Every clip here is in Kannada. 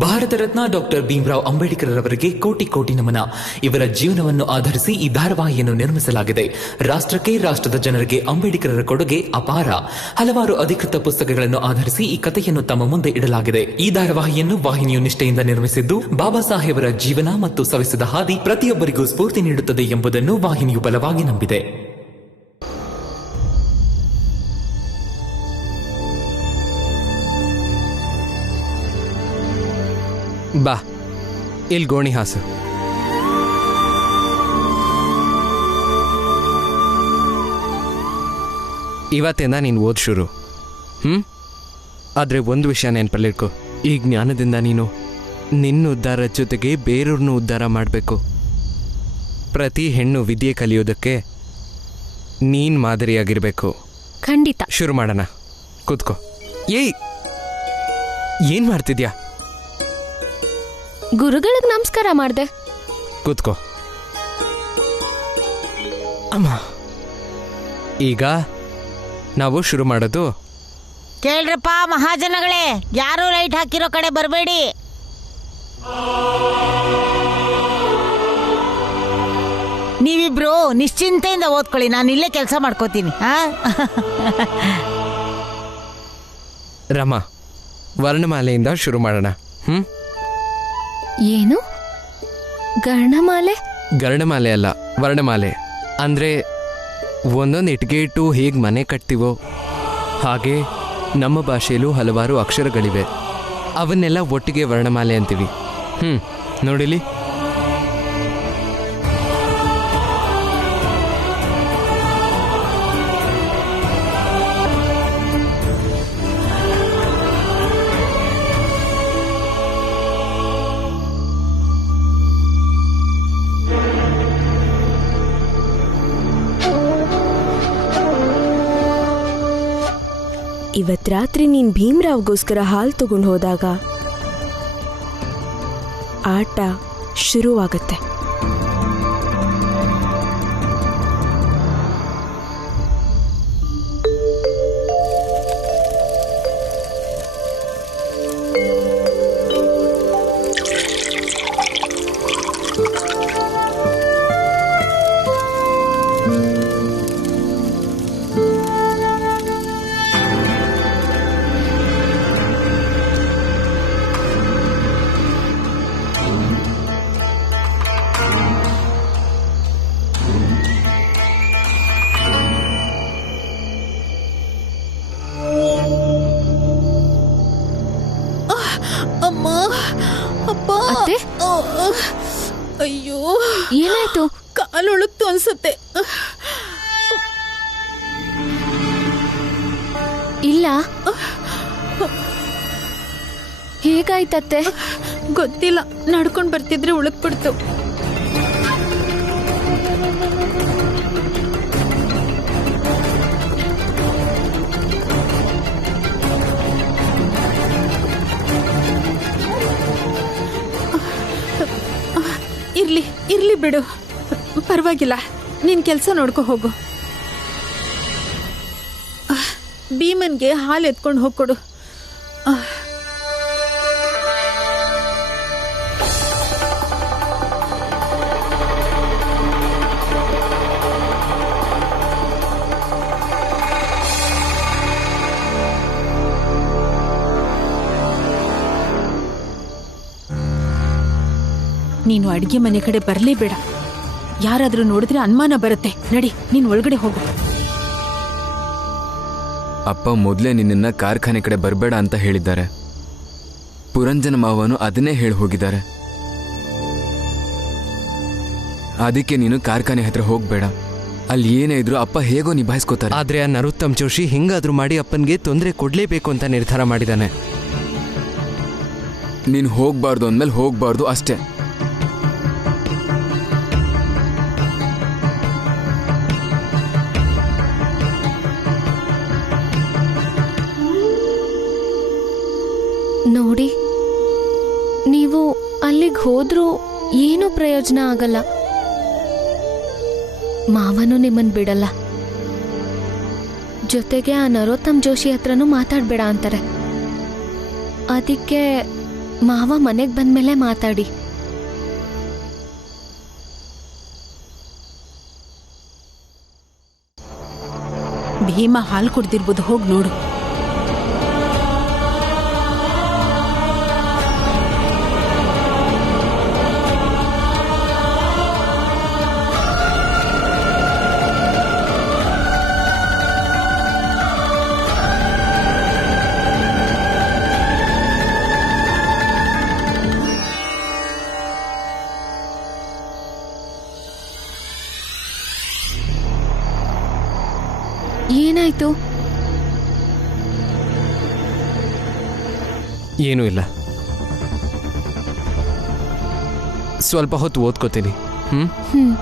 ಭಾರತ ರತ್ನ ಡಾಕ್ಟರ್ ಭೀಮರಾವ್ ಅಂಬೇಡ್ಕರ್ ಅವರಿಗೆ ಕೋಟಿ ಕೋಟಿ ನಮನ. ಇವರ ಜೀವನವನ್ನು ಆಧರಿಸಿ ಈ ಧಾರಾವಾಹಿಯನ್ನು ನಿರ್ಮಿಸಲಾಗಿದೆ. ರಾಷ್ಟ್ರಕ್ಕೆ, ರಾಷ್ಟ್ರದ ಜನರಿಗೆ ಅಂಬೇಡ್ಕರರ ಕೊಡುಗೆ ಅಪಾರ. ಹಲವಾರು ಅಧಿಕೃತ ಪುಸ್ತಕಗಳನ್ನು ಆಧರಿಸಿ ಈ ಕಥೆಯನ್ನು ತಮ್ಮ ಮುಂದೆ ಇಡಲಾಗಿದೆ. ಈ ಧಾರಾವಾಹಿಯನ್ನು ವಾಹಿನಿಯು ನಿಷ್ಠೆಯಿಂದ ನಿರ್ಮಿಸಿದ್ದು, ಬಾಬಾ ಸಾಹೇಬರ ಜೀವನ ಮತ್ತು ಸವಿಸಿದ ಹಾದಿ ಪ್ರತಿಯೊಬ್ಬರಿಗೂ ಸ್ಫೂರ್ತಿ ನೀಡುತ್ತದೆ ಎಂಬುದನ್ನು ವಾಹಿನಿಯು ಬಲವಾಗಿ ನಂಬಿದೆ. ಬಾ, ಇಲ್ಲಿ ಗೋಣಿ ಹಾಸು. ಇವತ್ತಿಂದ ನೀನು ಓದ್ ಶುರು. ಆದರೆ ಒಂದು ವಿಷಯ ನೆನಪಲ್ಲಿಟ್ಕೋ, ಈ ಜ್ಞಾನದಿಂದ ನೀನು ನಿನ್ನ ಉದ್ಧಾರದ ಜೊತೆಗೆ ಬೇರೆಯವ್ರನ್ನೂ ಉದ್ಧಾರ ಮಾಡಬೇಕು. ಪ್ರತಿ ಹೆಣ್ಣು ವಿದ್ಯೆ ಕಲಿಯೋದಕ್ಕೆ ನೀನು ಮಾದರಿಯಾಗಿರಬೇಕು. ಖಂಡಿತ. ಶುರು ಮಾಡೋಣ. ಕೂತ್ಕೋ. ಏನು ಮಾಡ್ತಿದ್ಯಾ? ಗುರುಗಳಿಗೆ ನಮಸ್ಕಾರ ಮಾಡ್ದೆ. ಕೂತ್ಕೋ. ಅಮ್ಮ, ಈಗ ನಾವು ಶುರು ಮಾಡೋದು. ಕೇಳ್ರಪ್ಪ ಮಹಾಜನಗಳೇ, ಯಾರೂ ಲೈಟ್ ಹಾಕಿರೋ ಕಡೆ ಬರಬೇಡಿ. ನೀವಿಬ್ರು ನಿಶ್ಚಿಂತೆಯಿಂದ ಓದ್ಕೊಳ್ಳಿ, ನಾನು ಇಲ್ಲೇ ಕೆಲಸ ಮಾಡ್ಕೋತೀನಿ. ರಮ, ವರ್ಣಮಾಲೆಯಿಂದ ಶುರು ಮಾಡೋಣ. ಏನು? ಗರ್ಣಮಾಲೆ? ಗರ್ಣಮಾಲೆ ಅಲ್ಲ, ವರ್ಣಮಾಲೆ. ಅಂದರೆ ಒಂದೊಂದು ಇಟ್ಗೆ ಇಟ್ಟು ಹೇಗೆ ಮನೆ ಕಟ್ತೀವೋ ಹಾಗೆ ನಮ್ಮ ಭಾಷೆಯಲ್ಲೂ ಹಲವಾರು ಅಕ್ಷರಗಳಿವೆ. ಅವನ್ನೆಲ್ಲ ಒಟ್ಟಿಗೆ ವರ್ಣಮಾಲೆ ಅಂತೀವಿ. ನೋಡಿಲಿ. ಇವತ್ ರಾತ್ರಿ ನೀನ್ ಭೀಮರಾವ್ಗೋಸ್ಕರ ಹಾಲು ತಗೊಂಡು ಹೋದಾಗ ಆಟ ಶುರುವಾಗತ್ತೆ. ಅಯ್ಯೋ, ಏನಾಯ್ತು? ಕಾಲೊಳಗ್ತು ಅನ್ಸುತ್ತೆ. ಇಲ್ಲ, ಹೇಗಾಯ್ತತ್ತೆ? ಗೊತ್ತಿಲ್ಲ, ನಡ್ಕೊಂಡ್ ಬರ್ತಿದ್ರೆ ಉಳುಕ್ಬಿಡ್ತು. ಇರ್ಲಿ ಬಿಡು, ಪರವಾಗಿಲ್ಲ. ನೀನ್ ಕೆಲ್ಸ ನೋಡ್ಕೊ ಹೋಗು. ಭೀಮನ್ಗೆ ಹಾಲು ಎತ್ಕೊಂಡು ಹೋಗ್ಕೊಡು. ನೀನು ಅಡಿಗೆ ಮನೆ ಕಡೆ ಬರಲೇಬೇಡ. ಯಾರಾದ್ರೂ ನೋಡಿದ್ರೆ ಅನುಮಾನ ಬರುತ್ತೆ. ನಡಿ, ನೀನ್ ಒಳಗಡೆ ಹೋಗು. ಅಪ್ಪ ಮೊದಲೇ ನಿನ್ನನ್ನ ಕಾರ್ಖಾನೆ ಕಡೆ ಬರಬೇಡ ಅಂತ ಹೇಳಿದ್ದಾರೆ. ಪುರಂಜನ ಮಾವನು ಅದನ್ನೇ ಹೇಳಿ ಹೋಗಿದ್ದಾರೆ. ಅದಕ್ಕೆ ನೀನು ಕಾರ್ಖಾನೆ ಹತ್ರ ಹೋಗ್ಬೇಡ. ಅಲ್ಲಿ ಏನೇ ಇದ್ರು ಅಪ್ಪ ಹೇಗೋ ನಿಭಾಯಿಸ್ಕೋತಾರೆ. ಆದ್ರೆ ಆ ನರೋತ್ತಮ್ ಜೋಶಿ ಹಿಂಗಾದ್ರೂ ಮಾಡಿ ಅಪ್ಪನ್ಗೆ ತೊಂದರೆ ಕೊಡ್ಲೇಬೇಕು ಅಂತ ನಿರ್ಧಾರ ಮಾಡಿದಾನೆ. ನೀನು ಹೋಗ್ಬಾರ್ದು ಅಂದ್ಮೇಲೆ ಹೋಗ್ಬಾರ್ದು ಅಷ್ಟೇ. ನೋಡಿ, ನೀವು ಅಲ್ಲಿಗೆ ಹೋದ್ರೂ ಏನೂ ಪ್ರಯೋಜನ ಆಗಲ್ಲ. ಮಾವನು ನಿಮ್ಮನ್ ಬಿಡಲ್ಲ. ಜೊತೆಗೆ ಆ ನರೋತ್ತಮ್ ಜೋಶಿ ಹತ್ರನೂ ಮಾತಾಡ್ಬೇಡ ಅಂತಾರೆ. ಅದಕ್ಕೆ ಮಾವ ಮನೆಗೆ ಬಂದ್ಮೇಲೆ ಮಾತಾಡಿ. ಭೀಮ ಹಾಲು ಕುಡ್ದಿರ್ಬೋದು, ಹೋಗಿ ನೋಡು. ಏನಾಯ್ತು? ಏನೂ ಇಲ್ಲ, ಸ್ವಲ್ಪ ಹೊತ್ತು ಓದ್ಕೋತೀನಿ. ಹ್ಮ್.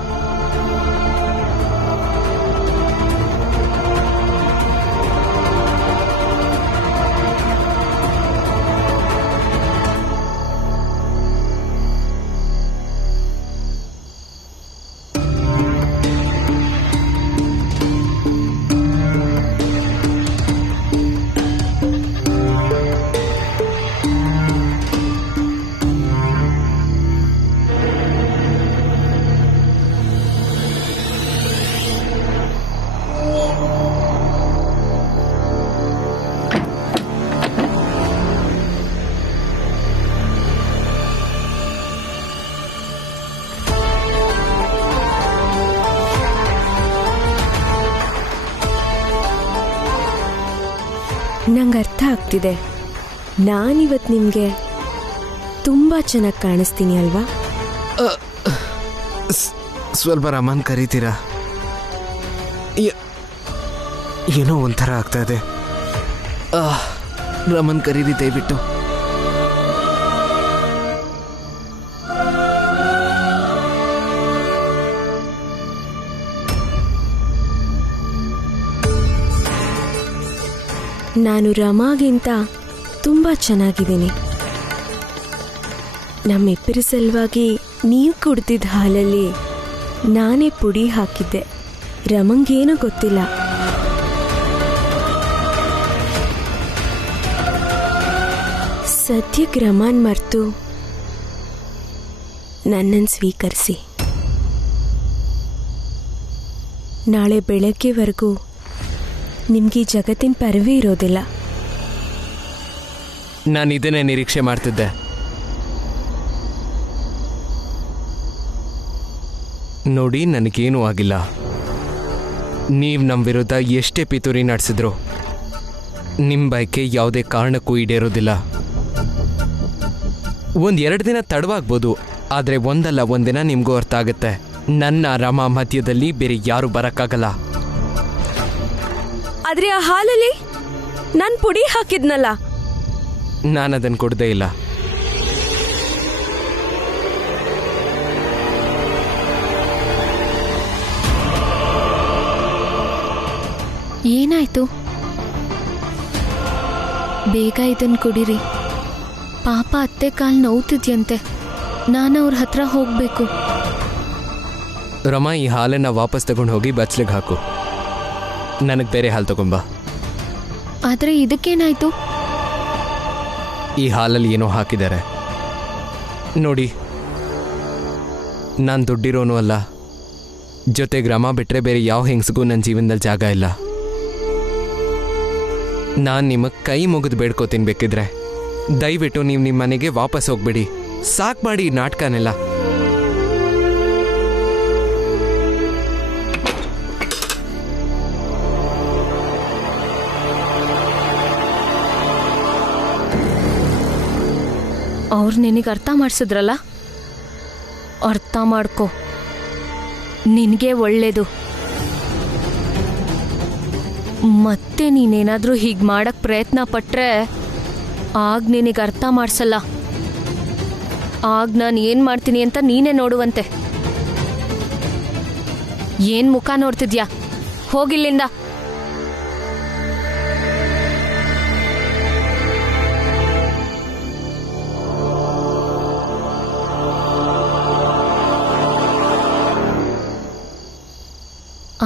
ನಂಗೆ ಅರ್ಥ ಆಗ್ತಿದೆ. ನಾನಿವತ್ತು ನಿಮಗೆ ತುಂಬ ಚೆನ್ನಾಗಿ ಕಾಣಿಸ್ತೀನಿ ಅಲ್ವಾ? ಸ್ವಲ್ಪ ರಮನ್ ಕರೀತೀರಾ? ಏನೋ ಒಂಥರ ಆಗ್ತಾ ಇದೆ. ರಮನ್ ಕರೀರಿ ದಯವಿಟ್ಟು. ನಾನು ರಮಾಗಿಂತ ತುಂಬ ಚೆನ್ನಾಗಿದ್ದೀನಿ. ನಮ್ಮಿಬ್ಬರ ಸಲುವಾಗಿ ನೀವು ಕುಡ್ದಿದ್ದ ಹಾಲಲ್ಲಿ ನಾನೇ ಪುಡಿ ಹಾಕಿದ್ದೆ. ರಮಂಗೇನೂ ಗೊತ್ತಿಲ್ಲ. ಸದ್ಯಕ್ಕೆ ರಮಾನ್ ಮರೆತು ನನ್ನನ್ನು ಸ್ವೀಕರಿಸಿ. ನಾಳೆ ಬೆಳಗ್ಗೆವರೆಗೂ ನಿಮ್ಗೆ ಜಗತ್ತಿನ ಪರವೇ ಇರೋದಿಲ್ಲ. ನಾನು ಇದನ್ನೇ ನಿರೀಕ್ಷೆ ಮಾಡ್ತಿದ್ದೆ. ನೋಡಿ, ನನಗೇನೂ ಆಗಿಲ್ಲ. ನೀವು ನಮ್ಮ ವಿರುದ್ಧ ಎಷ್ಟೇ ಪಿತೂರಿ ನಡೆಸಿದ್ರು ನಿಮ್ಮ ಬಯಕೆ ಯಾವುದೇ ಕಾರಣಕ್ಕೂ ಈಡೇರೋದಿಲ್ಲ. 1-2 ದಿನ ತಡವಾಗ್ಬೋದು, ಆದರೆ ಒಂದಲ್ಲ ಒಂದಿನ ನಿಮಗೂ ಅರ್ಥ ಆಗುತ್ತೆ. ನನ್ನ ರಮಾ ಮಧ್ಯದಲ್ಲಿ ಬೇರೆ ಯಾರು ಬರೋಕ್ಕಾಗಲ್ಲ. ಆದ್ರೆ ಆ ಹಾಲಲ್ಲಿ ನಾನು ಪುಡಿ ಹಾಕಿದ್ನಲ್ಲ, ನಾನು ಅದನ್ನು ಕೊಡದೇ ಇಲ್ಲ. ಏನಾಯ್ತು? ಬೇಗ ಇದನ್ನು ಕುಡೀರಿ. ಪಾಪ ಅತ್ತೆ ಕಾಲು ನೋವ್ತಿದ್ಯಂತೆ. ನಾನು ಅವ್ರ ಹತ್ರ ಹೋಗ್ಬೇಕು. ರಮಾ, ಈ ಹಾಲನ್ನು ವಾಪಸ್ ತಗೊಂಡು ಹೋಗಿ ಬಚ್ಲಿಗೆ ಹಾಕು. ನನಗೆ ಬೇರೆ ಹಾಲು ತಗೊಂಬ. ಆದ್ರೆ ಇದಕ್ಕೇನಾಯ್ತು? ಈ ಹಾಲಲ್ಲಿ ಏನೋ ಹಾಕಿದ್ದಾರೆ ನೋಡಿ. ನಾನು ದುಡ್ಡಿರೋನು ಅಲ್ಲ, ಜೊತೆಗೆ ರಮಾ ಬಿಟ್ಟರೆ ಬೇರೆ ಯಾವ ಹೆಂಗಸಿಗೂ ನನ್ನ ಜೀವನದಲ್ಲಿ ಜಾಗ ಇಲ್ಲ. ನಾನು ನಿಮಗೆ ಕೈ ಮುಗಿದು ಬೇಡ್ಕೋತೀನಿ. ಬೇಕಿದ್ರೆ ದಯವಿಟ್ಟು ನೀವು ನಿಮ್ಮ ಮನೆಗೆ ವಾಪಸ್ ಹೋಗ್ಬಿಡಿ. ಸಾಕು ಮಾಡಿ ಈ ನಾಟಕನೆಲ್ಲ. ಅವ್ರು ನಿನಗೆ ಅರ್ಥ ಮಾಡಿಸಿದ್ರಲ್ಲ, ಅರ್ಥ ಮಾಡ್ಕೊ. ನಿನಗೆ ಒಳ್ಳೇದು. ಮತ್ತೆ ನೀನೇನಾದರೂ ಹೀಗೆ ಮಾಡಕ್ಕೆ ಪ್ರಯತ್ನ ಪಟ್ರೆ ಆಗ ನಿನಗೆ ಅರ್ಥ ಮಾಡಿಸಲ್ಲ. ಆಗ ನಾನು ಏನು ಮಾಡ್ತೀನಿ ಅಂತ ನೀನೇ ನೋಡುವಂತೆ. ಏನು ಮುಖ ನೋಡ್ತಿದ್ಯಾ? ಹೋಗಿಲ್ಲಿಂದ.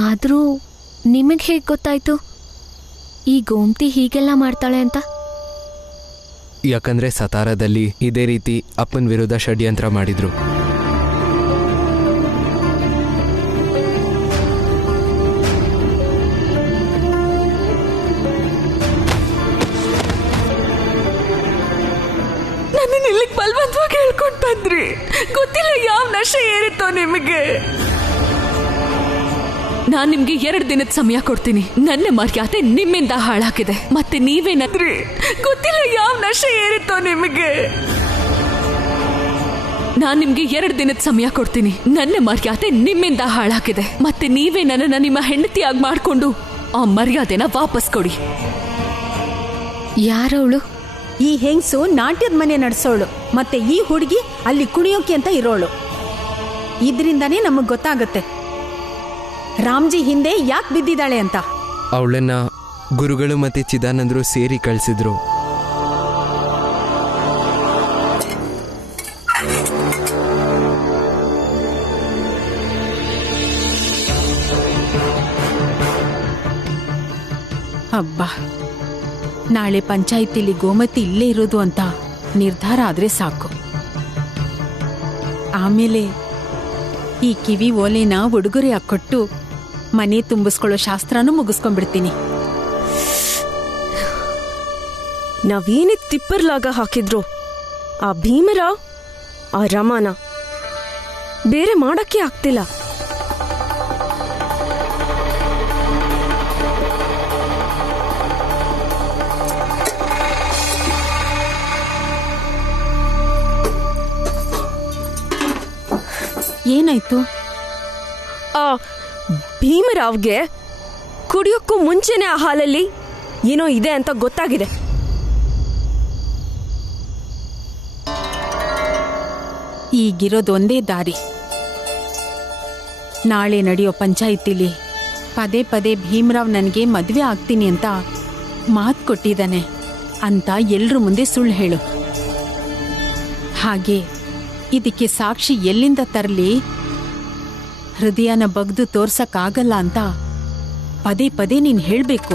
ಆದರೂ ನಿಮಗೆ ಹೇಗೆ ಗೊತ್ತಾಯ್ತು ಈ ಗೋಮತಿ ಹೀಗೆಲ್ಲ ಮಾಡ್ತಾಳೆ ಅಂತ? ಯಾಕಂದ್ರೆ ಸತಾರದಲ್ಲಿ ಇದೇ ರೀತಿ ಅಪ್ಪನ ವಿರುದ್ಧ ಷಡ್ಯಂತ್ರ ಮಾಡಿದ್ರು. ನನ್ನನ್ನು ಇಲ್ಲಿಗೆ ಬಲವಂತವಾಗಿ ಹೇಳ್ಕೊಂಡು ಬಂದ್ರಿ. ಗೊತ್ತಿಲ್ಲ ಯಾವ ನಶೆ ಏರಿತ್ತೋ ನಿಮಗೆ. ನಾನ್ ನಿಮ್ಗೆ 2 ದಿನದ ಸಮಯ ಕೊಡ್ತೀನಿ. ನನ್ನ ಮರ್ಯಾದೆ ನಿಮ್ಮಿಂದ ಹಾಳಾಗಿದೆ. ಮತ್ತೆ ನೀವೇನಂದ್ರಿ? ಗೊತ್ತಿಲ್ಲ ಯಾವ ನಶೆ ಏರಿತ್ತೋ ನಿಮಗೆ. ನಾನ್ ನಿಮ್ಗೆ 2 ದಿನದ ಸಮಯ ಕೊಡ್ತೀನಿ. ನನ್ನ ಮರ್ಯಾದೆ ನಿಮ್ಮಿಂದ ಹಾಳಾಗಿದೆ. ಮತ್ತೆ ನೀವೇ ನನ್ನನ್ನ ನಿಮ್ಮ ಹೆಂಡತಿಯಾಗಿ ಮಾಡ್ಕೊಂಡು ಆ ಮರ್ಯಾದೆನ ವಾಪಸ್ ಕೊಡಿ. ಯಾರವಳು? ಈ ಹೆಂಗ್ಸು ನಾಟ್ಯದ ಮನೆ ನಡೆಸೋಳು, ಮತ್ತೆ ಈ ಹುಡುಗಿ ಅಲ್ಲಿ ಕುಣಿಯೋಕೆ ಅಂತ ಇರೋಳು. ಇದರಿಂದಾನೇ ನಮಗ್ ಗೊತ್ತಾಗತ್ತೆ ರಾಮ್ಜಿ ಹಿಂದೆ ಯಾಕೆ ಬಿದ್ದಿದ್ದಾಳೆ ಅಂತ. ಅವಳನ್ನ ಗುರುಗಳು ಮತ್ತೆ ಚಿದಾನಂದರು ಸೇರಿ ಕಳಿಸಿದ್ರು. ಅಬ್ಬಾ, ನಾಳೆ ಪಂಚಾಯಿತಿಲಿ ಗೋಮತಿ ಇಲ್ಲೇ ಇರೋದು ಅಂತ ನಿರ್ಧಾರ ಆದ್ರೆ ಸಾಕು. ಆಮೇಲೆ ಈ ಕಿವಿ ಓಲೆನ ಉಡುಗೊರೆ ಕೊಟ್ಟು ಮನೆ ತುಂಬಿಸ್ಕೊಳ್ಳೋ ಶಾಸ್ತ್ರನೂ ಮುಗಿಸ್ಕೊಂಡ್ಬಿಡ್ತೀನಿ. ನಾವೇನಿಗೆ ತಿಪ್ಪರ್ಲಾಗ ಹಾಕಿದ್ರು ಆ ಭೀಮರಾವ್ ಆ ರಮಾನ ಬೇರೆ ಮಾಡಕ್ಕೆ ಆಗ್ತಿಲ್ಲ. ಏನಾಯ್ತು? ಆ ಭೀಮರಾವ್ಗೆ ಕುಡಿಯೋಕ್ಕೂ ಮುಂಚೆನೆ ಆ ಹಾಲಲ್ಲಿ ಏನೋ ಇದೆ ಅಂತ ಗೊತ್ತಾಗಿದೆ. ಈಗಿರೋದೊಂದೇ ದಾರಿ. ನಾಳೆ ನಡೆಯೋ ಪಂಚಾಯಿತಿಲಿ ಪದೇ ಪದೇ ಭೀಮರಾವ್ ನನಗೆ ಮದುವೆ ಆಗ್ತೀನಿ ಅಂತ ಮಾತು ಕೊಟ್ಟಿದ್ದಾನೆ ಅಂತ ಎಲ್ರ ಮುಂದೆ ಸುಳ್ಳು ಹೇಳು. ಹಾಗೆ ಇದಕ್ಕೆ ಸಾಕ್ಷಿ ಎಲ್ಲಿಂದ ತರಲಿ? ಹೃದಯನ ಬಗ್ದು ತೋರ್ಸಕ್ಕಾಗಲ್ಲ ಅಂತ ಪದೇ ಪದೇ ನೀನ್ ಹೇಳ್ಬೇಕು.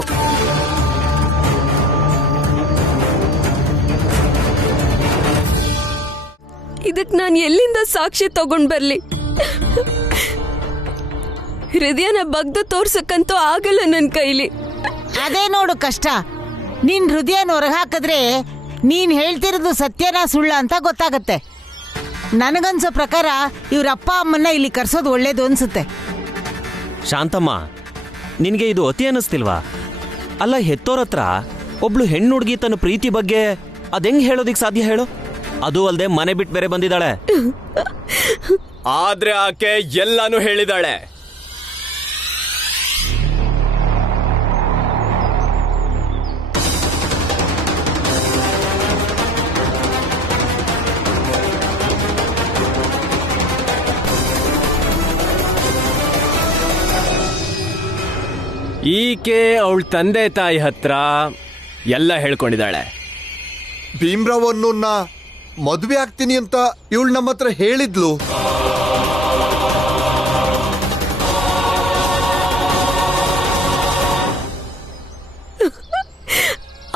ಇದಕ್ ನಾನು ಎಲ್ಲಿಂದ ಸಾಕ್ಷಿ ತಗೊಂಡ್ ಬರ್ಲಿ? ಹೃದಯನ ಬಗ್ದು ತೋರ್ಸಕ್ಕಂತೂ ಆಗಲ್ಲ ನನ್ ಕೈಲಿ. ಅದೇ ನೋಡು ಕಷ್ಟ. ನಿನ್ ಹೃದಯನ ಹೊರಹಾಕಿದ್ರೆ ನೀನ್ ಹೇಳ್ತಿರೋದು ಸತ್ಯನಾ ಸುಳ್ಳ ಅಂತ ಗೊತ್ತಾಗತ್ತೆ. ನನಗನ್ಸೋ ಪ್ರಕಾರ ಇವ್ರ ಅಪ್ಪ ಅಮ್ಮನ್ನ ಇಲ್ಲಿ ಕರ್ಸೋದು ಒಳ್ಳೇದು ಅನ್ಸುತ್ತೆ. ಶಾಂತಮ್ಮ, ನಿನಗೆ ಇದು ಅತಿ ಅನ್ನಿಸ್ತಿಲ್ವಾ? ಅಲ್ಲ, ಹೆತ್ತೋರತ್ರ ಒಬ್ಳು ಹೆಣ್ಣು ಹುಡುಗಿ ತನ್ನ ಪ್ರೀತಿ ಬಗ್ಗೆ ಅದೆಂಗ್ ಹೇಳೋದಿಕ್ ಸಾಧ್ಯ ಹೇಳು? ಅದು ಅಲ್ಲದೆ ಮನೆ ಬಿಟ್ಟು ಬೇರೆ ಬಂದಿದ್ದಾಳೆ. ಆದ್ರೆ ಆಕೆ ಎಲ್ಲಾನು ಹೇಳಿದಾಳೆ. ಈಕೆ ಅವಳ ತಂದೆ ತಾಯಿ ಹತ್ರ ಎಲ್ಲ ಹೇಳ್ಕೊಂಡಿದ್ದಾಳೆ. ಭೀಮ್ರಾವ್ ಅನ್ನೋನ್ನ ಮದುವೆ ಆಗ್ತೀನಿ ಅಂತ ಇವಳು ನಮ್ಮ ಹತ್ರ ಹೇಳಿದ್ಲು.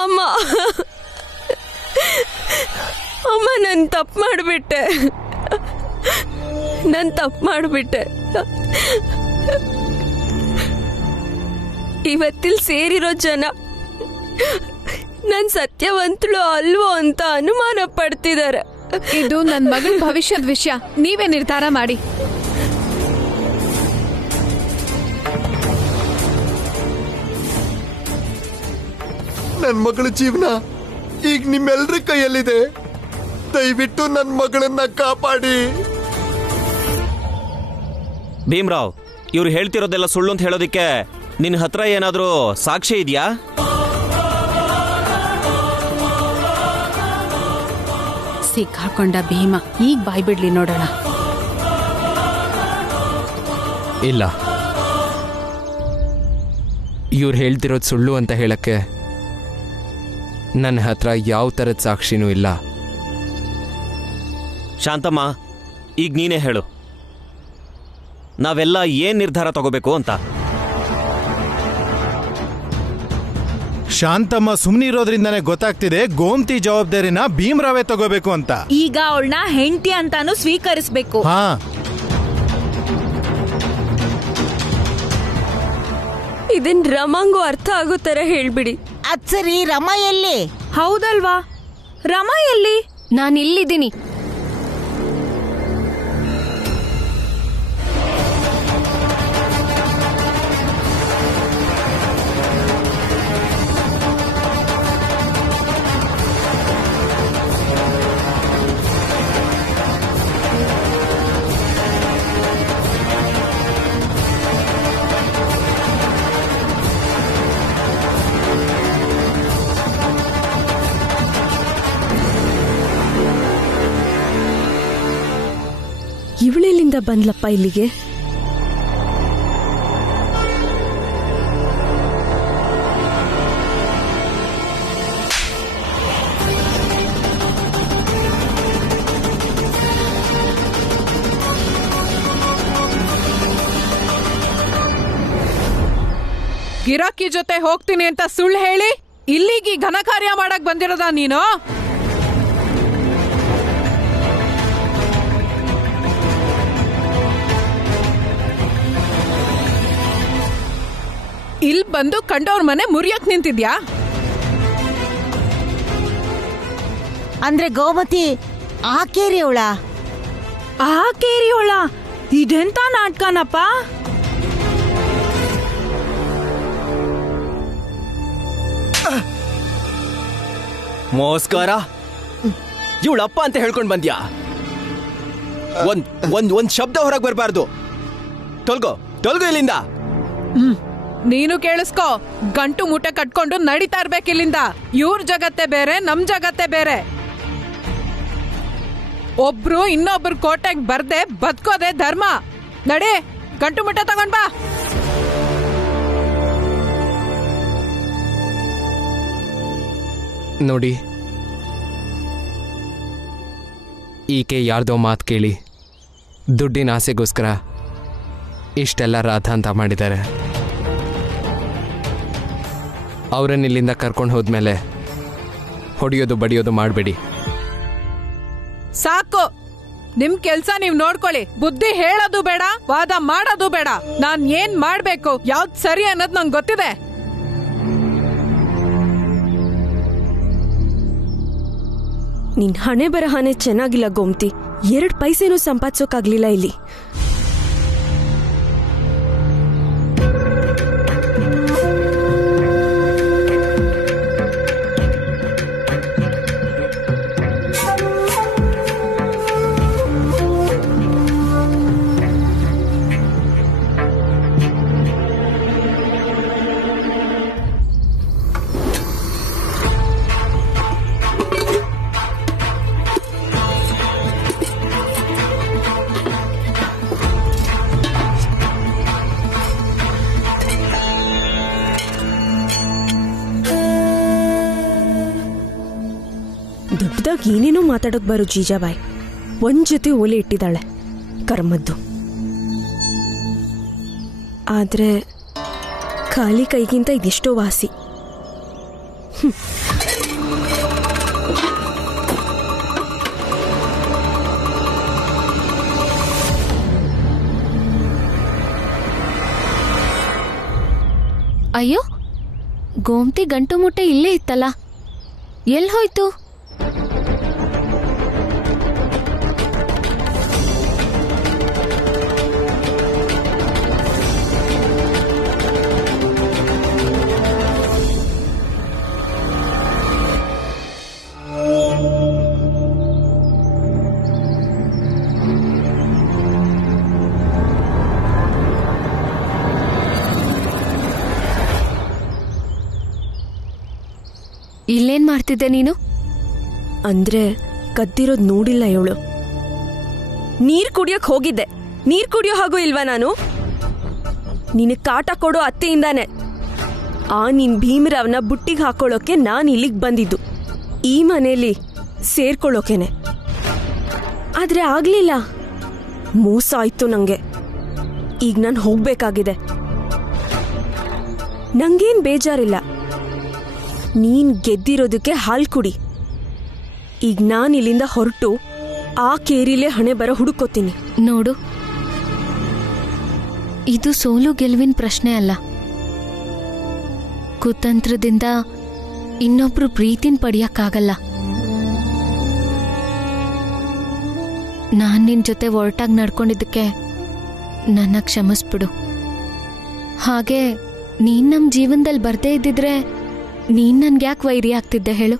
ಅಮ್ಮ, ಅಮ್ಮ, ನಾನು ತಪ್ಪು ಮಾಡಿಬಿಟ್ಟೆ. ಇವತ್ತಿಲ್ ಸೇರಿರೋ ಜನ ನನ್ ಸತ್ಯವಂತಳು ಅಲ್ವೋ ಅಂತ ಅನುಮಾನ ಪಡ್ತಿದ್ದಾರೆ. ಇದು ನನ್ನ ಮಗಳ ಭವಿಷ್ಯದ ವಿಷಯ. ನೀವೇ ನಿರ್ಧಾರ ಮಾಡಿ. ನನ್ನ ಮಗಳ ಜೀವನ ಈಗ ನಿಮ್ಮೆಲ್ಲರ ಕೈಯಲ್ಲಿದೆ. ದಯವಿಟ್ಟು ನನ್ನ ಮಗಳನ್ನ ಕಾಪಾಡಿ. ಭೀಮ್ರಾವ್, ಇವ್ರು ಹೇಳ್ತಿರೋದೆಲ್ಲ ಸುಳ್ಳು ಅಂತ ಹೇಳೋದಿಕ್ಕೆ ನಿನ್ನ ಹತ್ರ ಏನಾದ್ರೂ ಸಾಕ್ಷಿ ಇದೆಯಾ? ಸಿಕ್ಕಾಕೊಂಡ ಭೀಮ ಈಗ ಬಾಯ್ಬಿಡ್ಲಿ ನೋಡೋಣ. ಇಲ್ಲ, ಇವ್ರು ಹೇಳ್ತಿರೋದು ಸುಳ್ಳು ಅಂತ ಹೇಳಕ್ಕೆ ನನ್ನ ಹತ್ರ ಯಾವ ಥರದ ಸಾಕ್ಷಿನೂ ಇಲ್ಲ. ಶಾಂತಮ್ಮ, ಈಗ ನೀನೇ ಹೇಳು, ನಾವೆಲ್ಲ ಏನ್ ನಿರ್ಧಾರ ತಗೋಬೇಕು ಅಂತ. ಶಾಂತಮ್ಮ ಸುಮ್ನಿರೋದ್ರಿಂದಾನೇ ಗೊತ್ತಾಗ್ತಿದೆ ಗೋಮತಿ ಜವಾಬ್ದಾರಿನ ಭೀಮ್ರಾವೇ ತಗೋಬೇಕು ಅಂತ. ಈಗ ಅವಳನ್ನ ಹೆಂಡತಿ ಅಂತಾನು ಸ್ವೀಕರಿಸ್ಬೇಕು. ಹಾ, ಇದನ್ ರಮಾಂಗೂ ಅರ್ಥ ಆಗೋ ತರ ಹೇಳ್ಬಿಡಿ. ಅದ್ ಸರಿ, ರಮ ಎಲ್ಲಿ? ಹೌದಲ್ವಾ, ರಮ ಎಲ್ಲಿ? ನಾನು ಇಲ್ಲಿದ್ದೀನಿ. ಇವಳೆಲ್ಲಿಂದ ಬಂದ್ಲಪ್ಪ ಇಲ್ಲಿಗೆ? ಗಿರಾಕಿ ಜೊತೆ ಹೋಗ್ತೀನಿ ಅಂತ ಸುಳ್ಳು ಹೇಳಿ ಇಲ್ಲಿಗೆ ಘನ ಕಾರ್ಯ ಮಾಡಕ್ ಬಂದಿರೋದ ನೀನು? ಇಲ್ ಬಂದು ಕಂಡವ್ರ ಮನೆ ಮುರಿಯಕ್ ನಿಂತಿದ್ಯಾ? ಅಂದ್ರೆ ಗೋಮತಿ ಆ ಕೇರಿಯವಳ? ಆ ಕೇರಿಯೋಳ? ಇದೆಂತ ನಾಟಕನಪ್ಪ? ಮೋಸ್ಕಾರ, ಇವಳಪ್ಪ ಅಂತ ಹೇಳ್ಕೊಂಡ್ ಬಂದ್ಯಾ? ಒಂದ್ ಶಬ್ದ ಹೊರಗೆ ಬರಬಾರ್ದು. ತೊಲ್ಗೋ ಇಲ್ಲಿಂದ. ನೀನು ಕೇಳಿಸ್ಕೋ, ಗಂಟು ಮುಟ್ಟೆ ಕಟ್ಕೊಂಡು ನಡೀತಾ ಇರ್ಬೇಕು ಇಲ್ಲಿಂದ. ಇವ್ರ ಜಗತ್ತೇ ಬೇರೆ, ನಮ್ ಜಗತ್ತೇ ಬೇರೆ. ಒಬ್ರು ಇನ್ನೊಬ್ರು ಕೋಟೆಗ್ ಬರ್ದೆ ಬದುಕೋದೆ ಧರ್ಮ. ನಡಿ, ಗಂಟು ಮುಟ್ಟೆ ತಗೊಂಡ್ ಬಾ. ನೋಡಿ, ಈಕೆ ಯಾರ್ದೋ ಮಾತು ಕೇಳಿ ದುಡ್ಡಿನ ಆಸೆಗೋಸ್ಕರ ಇಷ್ಟೆಲ್ಲ ರಾಧಾಂತ ಮಾಡಿದ್ದಾರೆ. ಅವರನ್ನ ಇಲ್ಲಿಂದ ಕರ್ಕೊಂಡು ಹೋದ್ಮೇಲೆ ಹೊಡೆಯೋದು ಬಡಿಯೋದು ಮಾಡಬೇಡಿ. ಸಾಕು, ನಿಮ್ ಕೆಲ್ಸ ನೀವ್ ನೋಡ್ಕೊಳ್ಳಿ. ಬುದ್ಧಿ ಹೇಳೋದು ಬೇಡ, ವಾದ ಮಾಡೋದು ಬೇಡ. ನಾನ್ ಏನ್ ಮಾಡ್ಬೇಕು, ಯಾವ್ದ್ ಸರಿ ಅನ್ನೋದು ನಂಗೆ ಗೊತ್ತಿದೆ. ನಿನ್ ಹಣೆ ಬರಹನೆ ಚೆನ್ನಾಗಿಲ್ಲ ಗೋಮತಿ. 2 ಪೈಸೆನೂ ಸಂಪಾದಿಸೋಕಾಗ್ಲಿಲ್ಲ ಇಲ್ಲಿ. ದೊಡ್ಡದಾಗಿ ಏನೇನೋ ಮಾತಾಡೋಕ್ ಬರೋ ಜೀಜಾಬಾಯಿ ಒಂದ್ ಜೊತೆ ಓಲೆ ಇಟ್ಟಿದ್ದಾಳೆ, ಕರ್ಮದ್ದು. ಆದ್ರೆ ಖಾಲಿ ಕೈಗಿಂತ ಇದೆಷ್ಟೋ ವಾಸಿ. ಅಯ್ಯೋ, ಗೋಮತಿ ಗಂಟು ಮುಟ್ಟೆ ಇಲ್ಲೇ ಇತ್ತಲ್ಲ, ಎಲ್ಲಿ ಹೋಯ್ತು? ಇಲ್ಲೇನ್ ಮಾಡ್ತಿದ್ದೆ ನೀನು? ಅಂದ್ರೆ ಕದ್ದಿರೋದ್ ನೋಡಿಲ್ಲ ಇವಳು. ನೀರ್ ಕುಡಿಯೋಕ್ ಹೋಗಿದ್ದೆ. ನೀರ್ ಕುಡಿಯೋ ಹಾಗೂ ಇಲ್ವಾ ನಾನು? ನಿನಗ್ ಕಾಟ ಕೊಡೋ ಅತ್ತೆಯಿಂದಾನೆ ಆ ನಿನ್ ಭೀಮರಾವ್ನ ಬುಟ್ಟಿಗೆ ಹಾಕೊಳ್ಳೋಕೆ ನಾನು ಇಲ್ಲಿಗೆ ಬಂದಿದ್ದು, ಈ ಮನೇಲಿ ಸೇರ್ಕೊಳ್ಳೋಕೆನೆ. ಆದ್ರೆ ಆಗ್ಲಿಲ್ಲ, ಮೋಸ ಆಯ್ತು ನಂಗೆ. ಈಗ ನಾನು ಹೋಗ್ಬೇಕಾಗಿದೆ. ನಂಗೇನ್ ಬೇಜಾರಿಲ್ಲ, ನೀನ್ ಗೆದ್ದಿರೋದಕ್ಕೆ ಹಾಲ್ ಕುಡಿ. ಈಗ ನಾನು ಇಲ್ಲಿಂದ ಹೊರಟು ಆ ಕೇರಿಲೇ ಹಣೆ ಬರ ಹುಡುಕೋತೀನಿ. ನೋಡು, ಇದು ಸೋಲು ಗೆಲುವಿನ ಪ್ರಶ್ನೆ ಅಲ್ಲ. ಕುತಂತ್ರದಿಂದ ಇನ್ನೊಬ್ರು ಪ್ರೀತಿನ ಪಡೆಯಕ್ಕಾಗಲ್ಲ. ನಾನ್ ನಿನ್ ಜೊತೆ ಒರಟಾಗಿ ನಡ್ಕೊಂಡಿದ್ದಕ್ಕೆ ನನ್ನ ಕ್ಷಮಿಸ್ಬಿಡು. ಹಾಗೆ ನೀನ್ ನಮ್ಮ ಜೀವನದಲ್ಲಿ ಬರ್ದೇ ಇದ್ದಿದ್ರೆ ನೀನ್ ನನ್ಗೆ ಯಾಕೆ ವೈರಿ ಆಗ್ತಿದ್ದೆ ಹೇಳು?